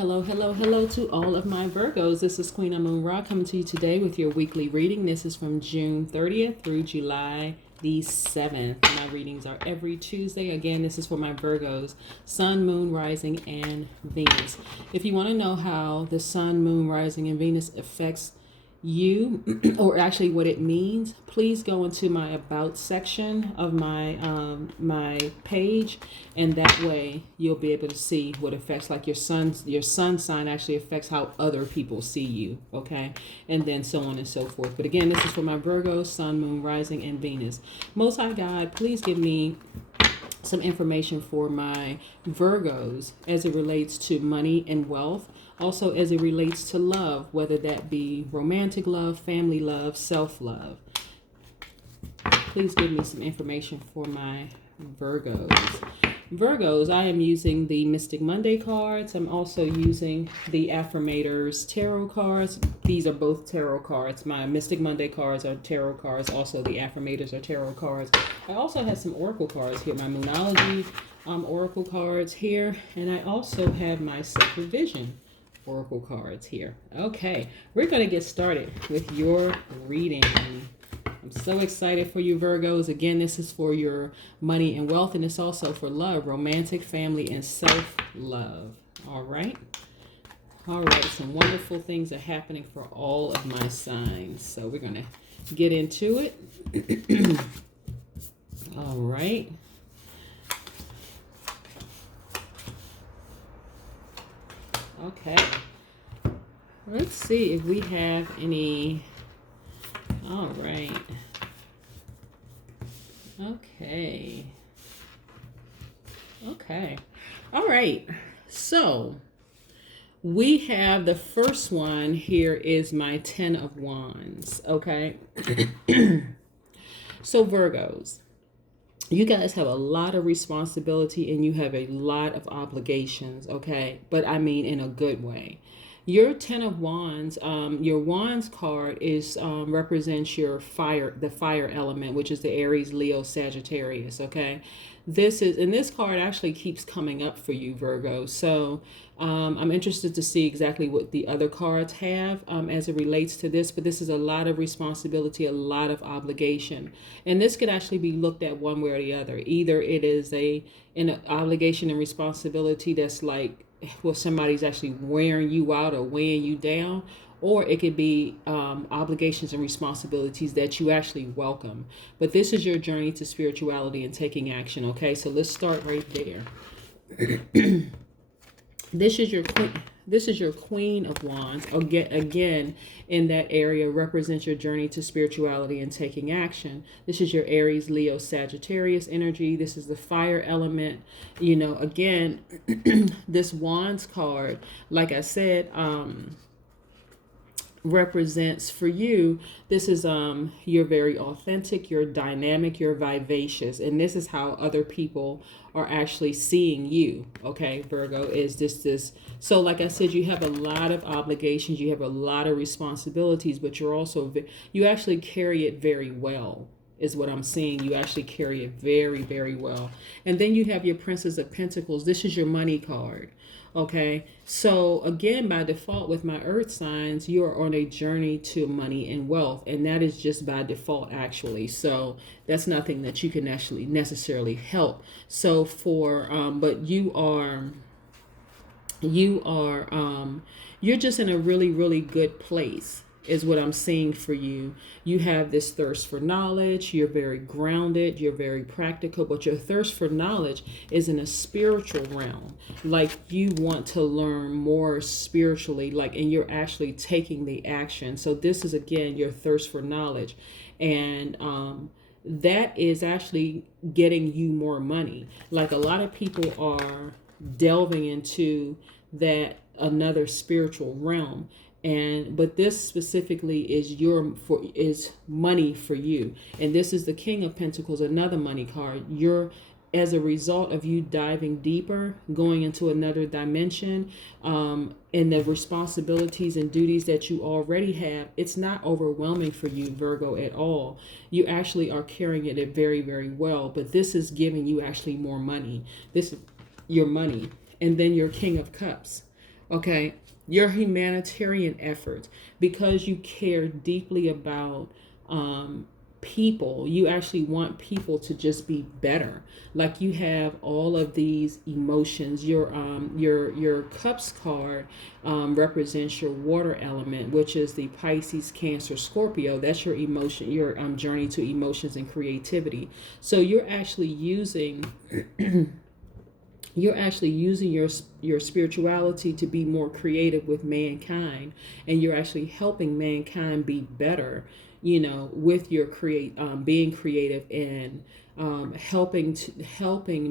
Hello, hello, hello to all of my Virgos. This is Queen Amun Ra coming to you today with your weekly reading. This is from June 30th through July the 7th. My readings are every Tuesday. Again, this is for my Virgos, Sun, Moon, Rising, and Venus. If you want to know how the Sun, Moon, Rising, and Venus affects you, or actually what it means, please go into my about section of my page, and that way you'll be able to see what affects, like your sun sign actually affects how other people see you, okay, and then so on and so forth. But again, this is for my Virgo, Sun, Moon, Rising, and Venus. Most High God, please give me some information for my Virgos as it relates to money and wealth. Also, as it relates to love, whether that be romantic love, family love, self-love. Please give me some information for my Virgos. Virgos, I am using the Mystic Monday cards. I'm also using the Affirmators Tarot cards. These are both tarot cards. My Mystic Monday cards are tarot cards. Also, the Affirmators are tarot cards. I also have some Oracle cards here. My Moonology Oracle cards here. And I also have my Sacred Vision Oracle cards here. Okay, we're going to get started with your reading. I'm so excited for you, Virgos. Again, this is for your money and wealth, and it's also for love, romantic, family, and self-love. All right. All right. Some wonderful things are happening for all of my signs. So we're going to get into it. All right. Okay. Let's see if we have any. All right. Okay. Okay. All right. So we have the first one here is my 10 of Wands. Okay. So Virgos, you guys have a lot of responsibility and you have a lot of obligations. Okay. But I mean, in a good way. Your 10 of Wands, your Wands card is represents your fire, the fire element, which is the Aries, Leo, Sagittarius. Okay, this card actually keeps coming up for you, Virgo. So I'm interested to see exactly what the other cards have as it relates to this. But this is a lot of responsibility, a lot of obligation, and this could actually be looked at one way or the other. Either it is an obligation and responsibility that's like, well, somebody's actually wearing you out or weighing you down, or it could be obligations and responsibilities that you actually welcome. But this is your journey to spirituality and taking action. Okay, so let's start right there. This is your Queen of Wands. Again, in that area, represents your journey to spirituality and taking action. This is your Aries, Leo, Sagittarius energy. This is the fire element. You know, again, this Wands card, like I said, represents for you, this is you're very authentic, you're dynamic, you're vivacious, and this is how other people are actually seeing you. Okay, Virgo, is this so like I said, you have a lot of obligations, you have a lot of responsibilities, but you're also you actually carry it very well is what I'm seeing. You actually carry it very, very well. And then you have your Princess of Pentacles. This is your money card. Okay, so again, by default with my earth signs, you are on a journey to money and wealth, and that is just by default actually. So that's nothing that you can actually necessarily help. So for but you're just in a really, really good place is what I'm seeing for you. You have this thirst for knowledge. You're very grounded. You're very practical, but your thirst for knowledge is in a spiritual realm. Like you want to learn more spiritually, like, and you're actually taking the action. So this is, again, your thirst for knowledge. And, that is actually getting you more money. Like a lot of people are delving into that another spiritual realm, but this specifically is money for you. And this is the King of Pentacles, another money card. As a result of you diving deeper, going into another dimension, and the responsibilities and duties that you already have, it's not overwhelming for you, Virgo, at all. You actually are carrying it very, very well, but this is giving you actually more money. This is your money. And then your King of Cups. Okay, your humanitarian efforts, because you care deeply about people. You actually want people to just be better. Like, you have all of these emotions. Your cups card represents your water element, which is the Pisces, Cancer, Scorpio. That's your emotion, your journey to emotions and creativity. So you're actually using your spirituality to be more creative with mankind, and you're actually helping mankind be better, with your being creative, and helping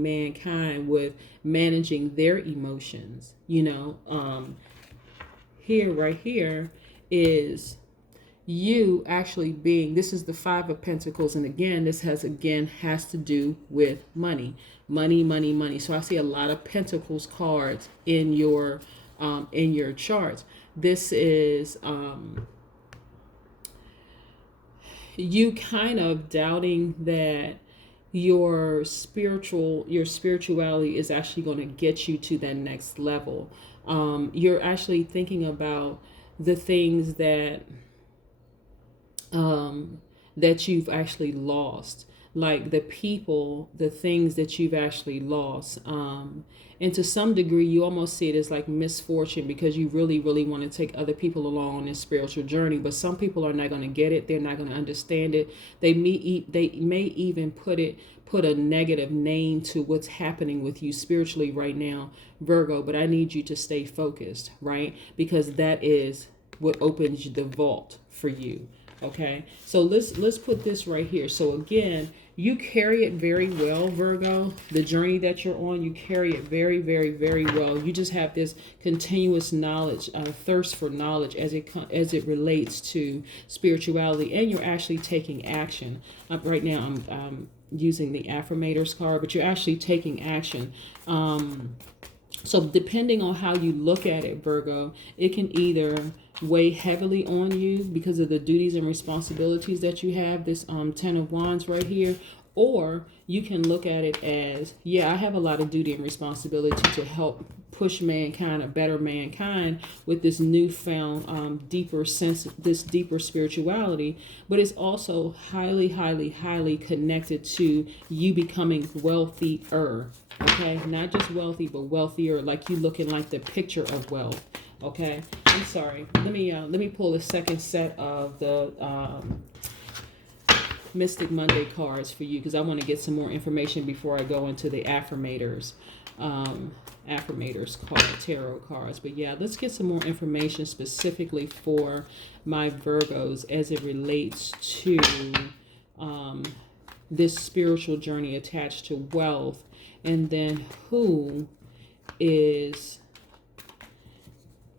mankind with managing their emotions. Right here is you actually being, this is the Five of Pentacles, and again, this has to do with money. So I see a lot of Pentacles cards in your charts. This is you kind of doubting that your spirituality is actually going to get you to that next level. You're actually thinking about the things that you've actually lost, like the things that you've actually lost. And to some degree, you almost see it as like misfortune, because you really, really want to take other people along on this spiritual journey. But some people are not going to get it. They're not going to understand it. They may even put a negative name to what's happening with you spiritually right now, Virgo. But I need you to stay focused, right? Because that is what opens the vault for you. Okay, so let's put this right here. So again, you carry it very well, Virgo. The journey that you're on, you carry it very, very, very well. You just have this continuous knowledge, thirst for knowledge as it relates to spirituality, and you're actually taking action. Right now, I'm using the Affirmators card, but you're actually taking action. So depending on how you look at it, Virgo, it can either weigh heavily on you because of the duties and responsibilities that you have, this Ten of Wands right here, or you can look at it as, yeah, I have a lot of duty and responsibility to help push mankind, a better mankind, with this newfound deeper sense, this deeper spirituality. But it's also highly, highly, highly connected to you becoming wealthier. Okay, not just wealthy, but wealthier, like you looking like the picture of wealth. Okay, I'm sorry. Let me pull the second set of the Mystic Monday cards for you, because I want to get some more information before I go into the Affirmators card, tarot cards. But yeah, let's get some more information specifically for my Virgos as it relates to this spiritual journey attached to wealth, and then who is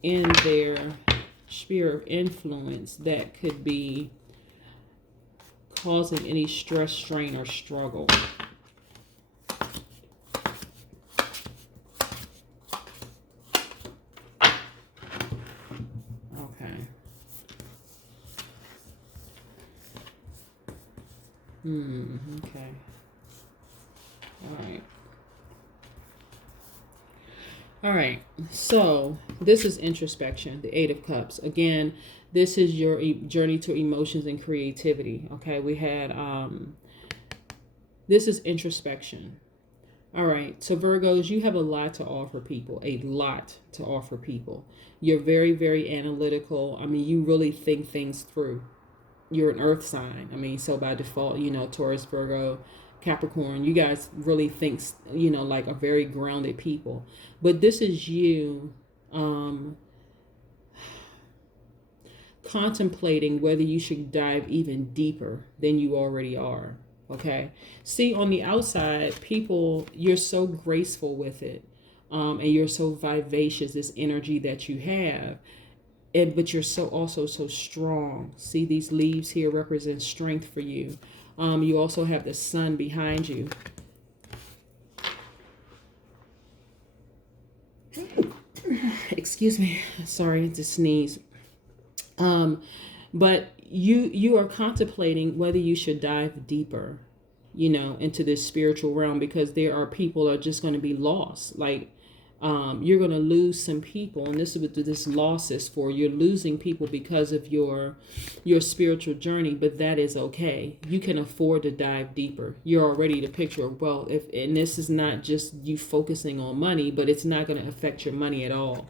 in their sphere of influence that could be causing any stress, strain, or struggle. Okay. Okay. All right. All right, so this is introspection, the Eight of Cups. Again, this is your journey to emotions and creativity. Okay, we had, this is introspection. All right, so Virgos, you have a lot to offer people, a lot to offer people. You're very, very analytical. I mean, you really think things through. You're an earth sign. I mean, so by default, Taurus, Virgo, Capricorn, you guys really think, like a very grounded people. But this is you contemplating whether you should dive even deeper than you already are. Okay. See, on the outside, people, you're so graceful with it. And you're so vivacious, this energy that you have. But you're also so strong. See, these leaves here represent strength for you. You also have the sun behind you. Excuse me. Sorry to sneeze. But you are contemplating whether you should dive deeper, into this spiritual realm, because there are people that are just going to be lost. Like, You're going to lose some people, and this is what this loss is for. You're losing people because of your spiritual journey, but that is okay. You can afford to dive deeper. You're already the picture of wealth. And this is not just you focusing on money, but it's not going to affect your money at all.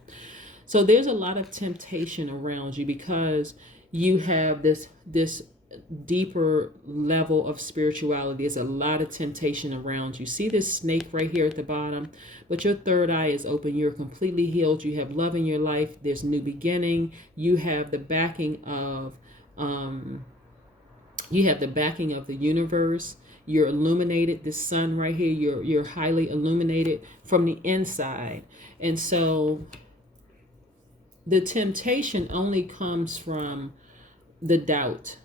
So there's a lot of temptation around you because you have this deeper level of spirituality. There's a lot of temptation around you. See this snake right here at the bottom, but your third eye is open. You're completely healed. You have love in your life. There's new beginning. You have the backing of the universe. You're illuminated. This sun right here, you're highly illuminated from the inside. And so the temptation only comes from the doubt.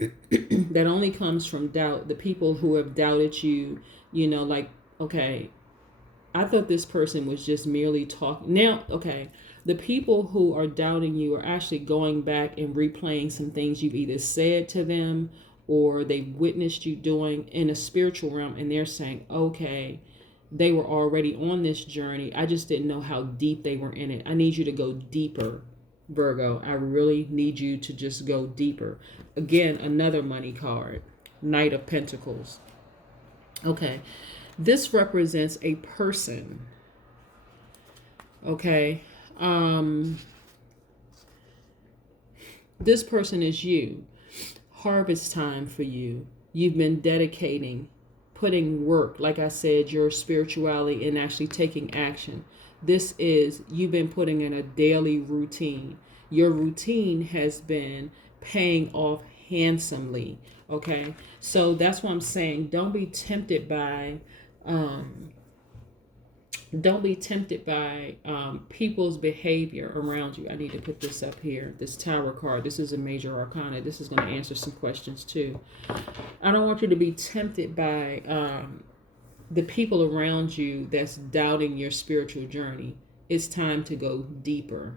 That only comes from doubt. The people who have doubted you, like, okay, I thought this person was just merely talking. Now, okay, the people who are doubting you are actually going back and replaying some things you've either said to them or they've witnessed you doing in a spiritual realm, and they're saying, okay, they were already on this journey. I just didn't know how deep they were in it. I need you to go deeper, Virgo. I really need you to just go deeper. Again, another money card, Knight of Pentacles. Okay, this represents a person. Okay, this person is you. Harvest time for you. You've been dedicating, putting work, like I said, your spirituality, and actually taking action. This is, you've been putting in a daily routine. Your routine has been paying off handsomely. Okay, so that's what I'm saying. Don't be tempted by people's behavior around you. I need to put this up here. This Tower card. This is a major arcana. This is going to answer some questions too. I don't want you to be tempted by the people around you that's doubting your spiritual journey. It's time to go deeper.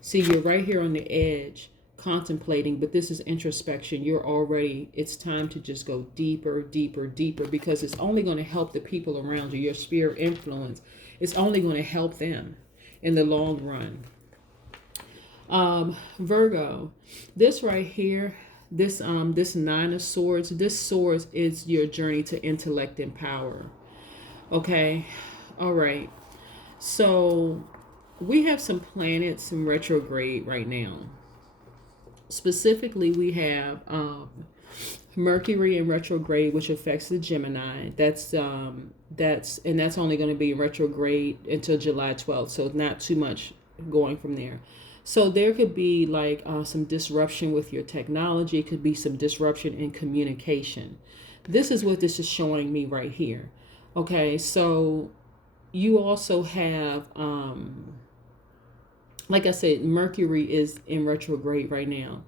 See, you're right here on the edge contemplating, but this is introspection. It's time to just go deeper, deeper, deeper, because it's only going to help the people around you. Your sphere influence, it's only going to help them in the long run. Virgo, this right here, this Nine of Swords, this sword is your journey to intellect and power. Okay, all right. So we have some planets in retrograde right now. Specifically, we have Mercury in retrograde, which affects the Gemini. That's only going to be in retrograde until July 12th, so not too much going from there. So there could be like some disruption with your technology. It could be some disruption in communication. This is what this is showing me right here. Okay, so you also have, like I said, Mercury is in retrograde right now.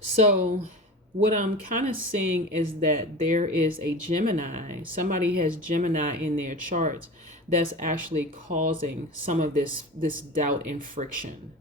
So what I'm kind of seeing is that there is a Gemini. Somebody has Gemini in their charts that's actually causing some of this doubt and friction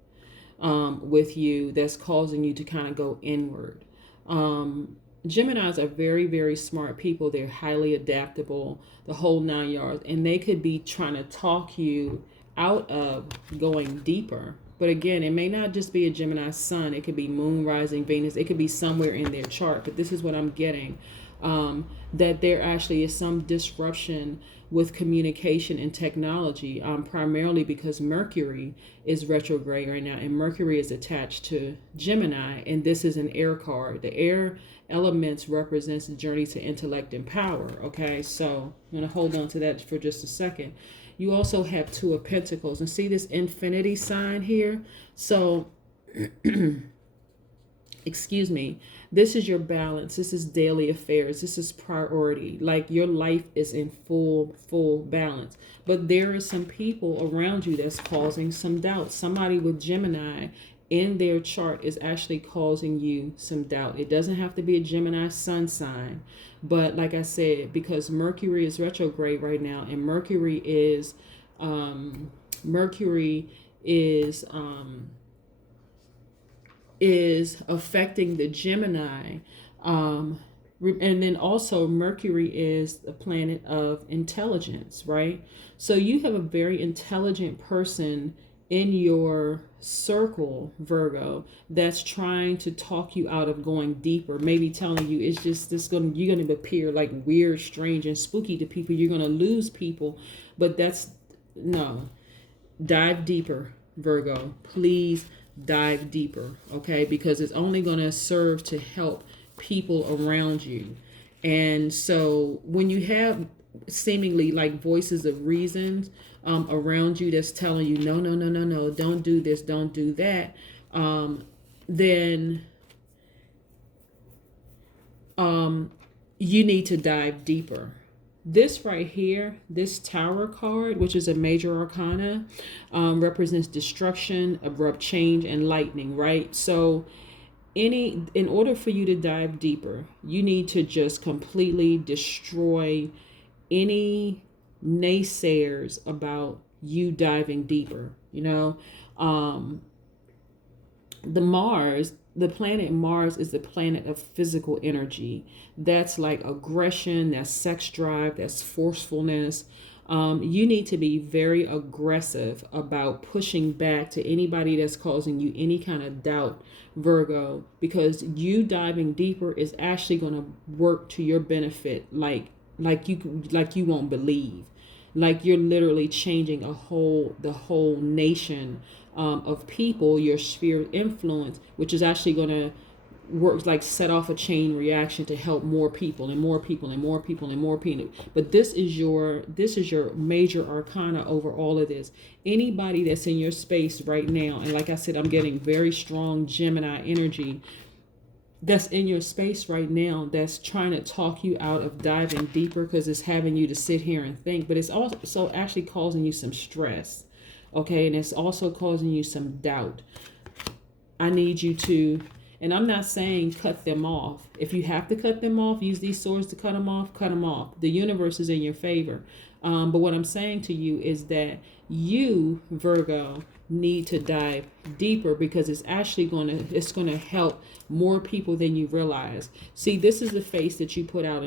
with you, that's causing you to kind of go inward. Geminis are very, very smart people. They're highly adaptable, the whole 9 yards, and they could be trying to talk you out of going deeper. But again, it may not just be a Gemini sun. It could be moon, rising, Venus. It could be somewhere in their chart. But this is what I'm getting, that there actually is some disruption with communication and technology, primarily because Mercury is retrograde right now. And Mercury is attached to Gemini. And this is an air card. The air elements represents the journey to intellect and power. Okay, so I'm going to hold on to that for just a second. You also have Two of Pentacles, and see this infinity sign here. So, excuse me, this is your balance. This is daily affairs. This is priority. Like your life is in full balance. But there are some people around you that's causing some doubt. Somebody with Gemini in their chart is actually causing you some doubt. It doesn't have to be a Gemini sun sign, but like I said, because Mercury is retrograde right now, and Mercury is affecting the Gemini. And then also Mercury is the planet of intelligence, right? So you have a very intelligent person in your circle, Virgo, that's trying to talk you out of going deeper, maybe telling you it's just this gonna you're gonna appear like weird, strange, and spooky to people. You're gonna lose people, but that's no. Dive deeper, Virgo. Please dive deeper, okay? Because it's only gonna serve to help people around you. And so when you have seemingly like voices of reason around you that's telling you no, no, no, no, no, don't do this, don't do that, then you need to dive deeper. This right here, this Tower card, which is a major arcana, represents destruction, abrupt change, and lightning, right? So in order for you to dive deeper, you need to just completely destroy any naysayers about you diving deeper. The planet Mars is the planet of physical energy. That's like aggression, that's sex drive, that's forcefulness. You need to be very aggressive about pushing back to anybody that's causing you any kind of doubt, Virgo, because you diving deeper is actually going to work to your benefit, like you won't believe. Like you're literally changing the whole nation of people, your sphere of influence, which is actually going to work like set off a chain reaction to help more people and more people and more people and more people. But this is your major arcana over all of this. Anybody that's in your space right now, and like I said, I'm getting very strong Gemini energy that's in your space right now that's trying to talk you out of diving deeper because it's having you to sit here and think, but it's also actually causing you some stress, okay? And it's also causing you some doubt. I need you to, and I'm not saying cut them off. If you have to cut them off, use these swords to cut them off, cut them off. The universe is in your favor. But what I'm saying to you is that you, Virgo, need to dive deeper because it's actually going to help more people than you realize. See, this is the face that you put on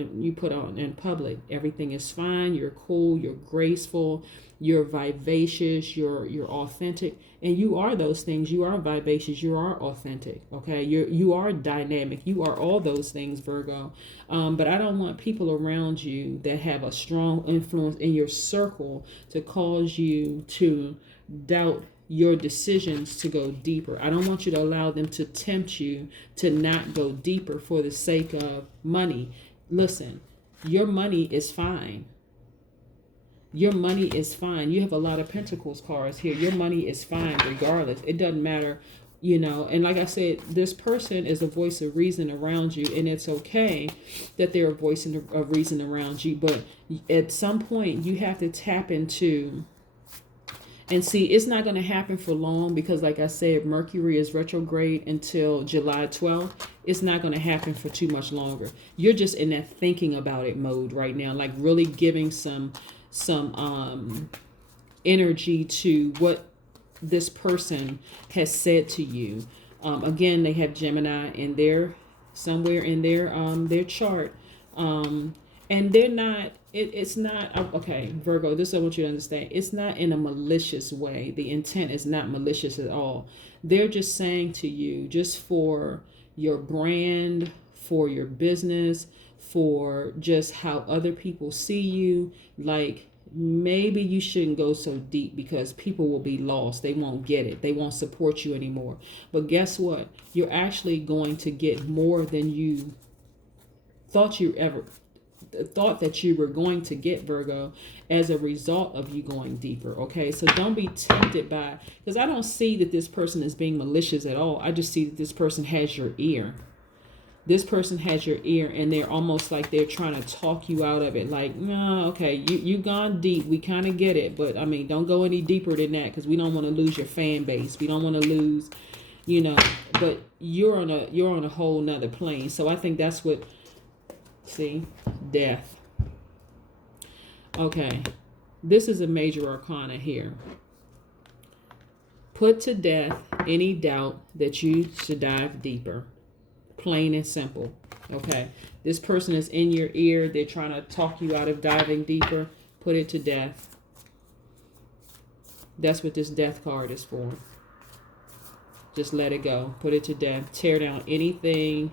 in public. Everything is fine. You're cool. You're graceful. You're vivacious. You're authentic, and you are those things. You are vivacious. You are authentic. Okay, you are dynamic. You are all those things, Virgo. But I don't want people around you that have a strong influence in your circle to cause you to doubt your decisions to go deeper. I don't want you to allow them to tempt you to not go deeper for the sake of money. Listen, your money is fine. Your money is fine. You have a lot of Pentacles cards here. Your money is fine regardless. It doesn't matter, and like I said, this person is a voice of reason around you, and it's okay that they're a voice of reason around you, but at some point you have to tap into. And see, it's not going to happen for long because, like I said, Mercury is retrograde until July 12th. It's not going to happen for too much longer. You're just in that thinking about it mode right now, like really giving some energy to what this person has said to you. Again, they have Gemini in there somewhere in their chart. And they're not, it's not, okay, Virgo, this is what I want you to understand. It's not in a malicious way. The intent is not malicious at all. They're just saying to you, just for your brand, for your business, for just how other people see you, like maybe you shouldn't go so deep because people will be lost. They won't get it. They won't support you anymore. But guess what? You're actually going to get more than you thought that you were going to get, Virgo, as a result of you going deeper. Okay, so don't be tempted by, because I don't see that this person is being malicious at all. I just see that this person has your ear. This person has your ear, and they're almost like they're trying to talk you out of it. Like, no, okay, you've gone deep. We kind of get it, but I mean, don't go any deeper than that because we don't want to lose your fan base. We don't want to lose, But you're on a whole nother plane. So I think that's what. See, death. Okay, this is a major arcana here. Put to death any doubt that you should dive deeper. Plain and simple. Okay. This person is in your ear. They're trying to talk you out of diving deeper. Put it to death. That's what this death card is for. Just let it go. Put it to death. Tear down anything.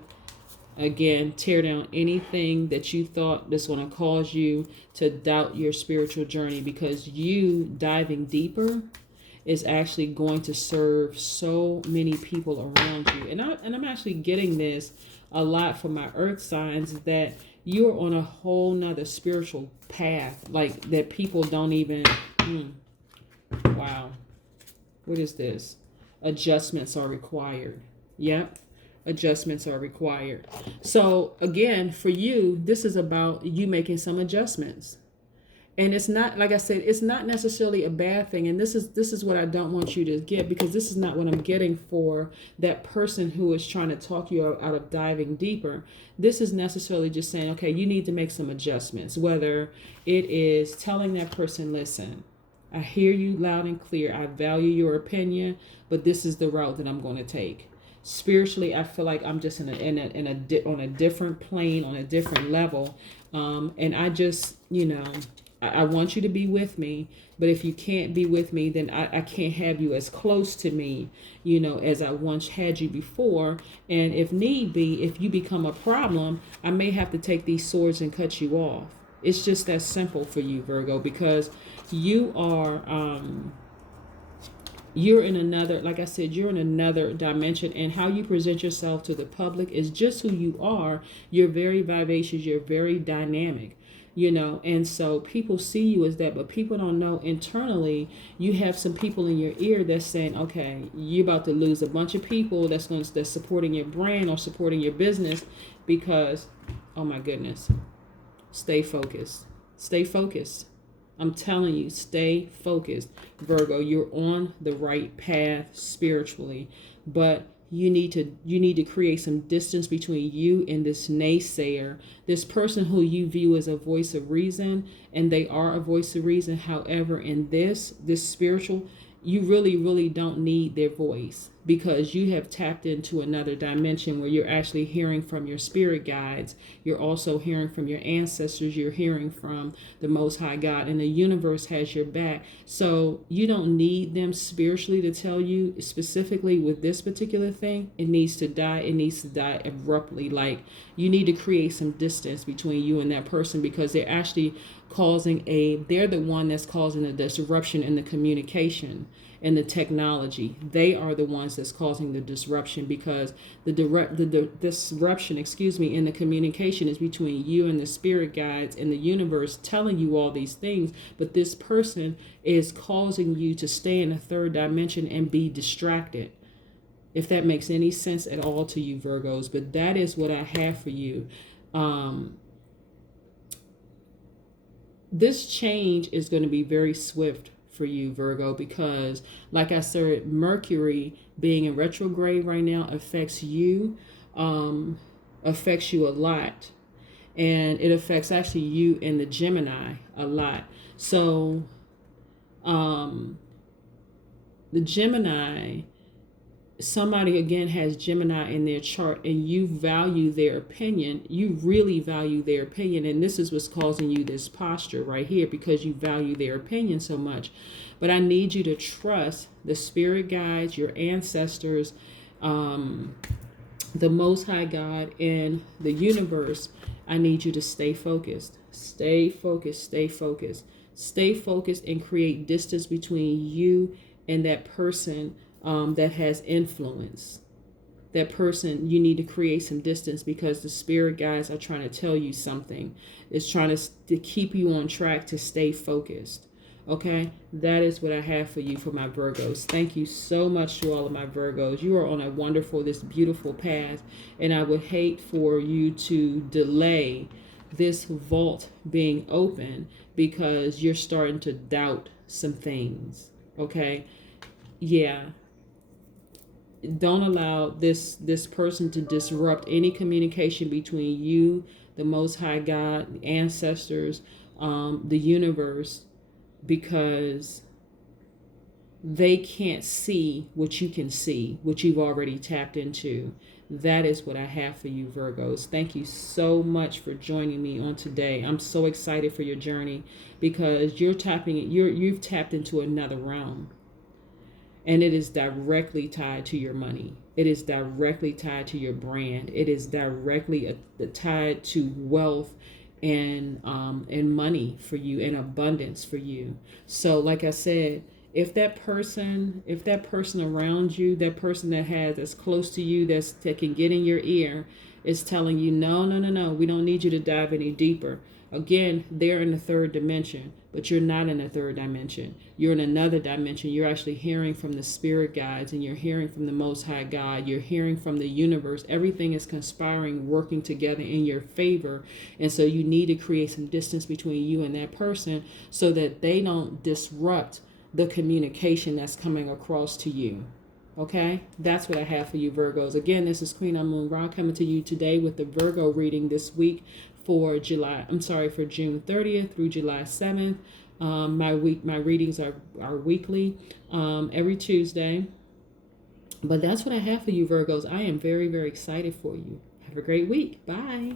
Again, tear down anything that you thought that's going to cause you to doubt your spiritual journey, because you diving deeper is actually going to serve so many people around you. And I'm actually getting this a lot from my earth signs, that you're on a whole nother spiritual path, like that people don't even, wow. What is this? Adjustments are required. Yep. Adjustments are required. So again, for you, this is about you making some adjustments. And it's not, like I said, it's not necessarily a bad thing. And this is what I don't want you to get, because this is not what I'm getting for that person who is trying to talk you out of diving deeper. This is necessarily just saying, okay, you need to make some adjustments, whether it is telling that person, listen, I hear you loud and clear. I value your opinion, but this is the route that I'm going to take. Spiritually, I feel like I'm just on a different plane, on a different level. And I just, I want you to be with me, but if you can't be with me, then I can't have you as close to me, as I once had you before. And if need be, if you become a problem, I may have to take these swords and cut you off. It's just that simple for you, Virgo, because you are, you're in another, like I said, you're in another dimension, and how you present yourself to the public is just who you are. You're very vivacious. You're very dynamic, and so people see you as that, but people don't know internally you have some people in your ear that's saying, okay, you're about to lose a bunch of people that's supporting your brand or supporting your business, because, oh my goodness, stay focused. Stay focused. I'm telling you, stay focused, Virgo. You're on the right path spiritually, but you need to create some distance between you and this naysayer, this person who you view as a voice of reason, and they are a voice of reason. However, in this spiritual, you really, really don't need their voice, because you have tapped into another dimension where you're actually hearing from your spirit guides. You're also hearing from your ancestors. You're hearing from the Most High God, and the universe has your back. So you don't need them spiritually to tell you specifically with this particular thing. It needs to die. It needs to die abruptly. Like, you need to create some distance between you and that person, because they're actually they're the one that's causing a disruption in the communication and the technology. They are the ones that's causing the disruption, because the disruption, in the communication is between you and the spirit guides and the universe telling you all these things. But this person is causing you to stay in a third dimension and be distracted. If that makes any sense at all to you, Virgos. But that is what I have for you. This change is going to be very swift for you, Virgo, because, like I said, Mercury being in retrograde right now affects you a lot, and it affects actually you and the Gemini a lot. So the Gemini, somebody again has Gemini in their chart, and you value their opinion. You really value their opinion, and this is what's causing you this posture right here, because you value their opinion so much. But I need you to trust the spirit guides, your ancestors, the Most High God, and the universe. I need you to stay focused. Stay focused. Stay focused. Stay focused, and create distance between you and that person that has influence. That person, you need to create some distance, because the spirit guides are trying to tell you something. It's trying to keep you on track to stay focused. Okay, that is what I have for you for my Virgos. Thank you so much to all of my Virgos. You are on a wonderful, this beautiful path, and I would hate for you to delay this vault being open because you're starting to doubt some things. Okay, yeah. Don't allow this person to disrupt any communication between you, the Most High God, the ancestors, the universe, because they can't see what you can see, what you've already tapped into. That is what I have for you, Virgos. Thank you so much for joining me on today. I'm so excited for your journey because you've tapped into another realm. And it is directly tied to your money. It is directly tied to your brand. It is directly tied to wealth and money for you and abundance for you. So, like I said, if that person around you, that person that's close to you, that can get in your ear, is telling you, no, no, no, no, we don't need you to dive any deeper. Again, they're in the third dimension, but you're not in the third dimension. You're in another dimension. You're actually hearing from the spirit guides, and you're hearing from the Most High God. You're hearing from the universe. Everything is conspiring, working together in your favor. And so you need to create some distance between you and that person so that they don't disrupt the communication that's coming across to you. Okay, that's what I have for you, Virgos. Again, this is Queen Amun Ra coming to you today with the Virgo reading this week for June 30th through July 7th. My readings are weekly, every Tuesday. But that's what I have for you, Virgos. I am very, very excited for you. Have a great week. Bye.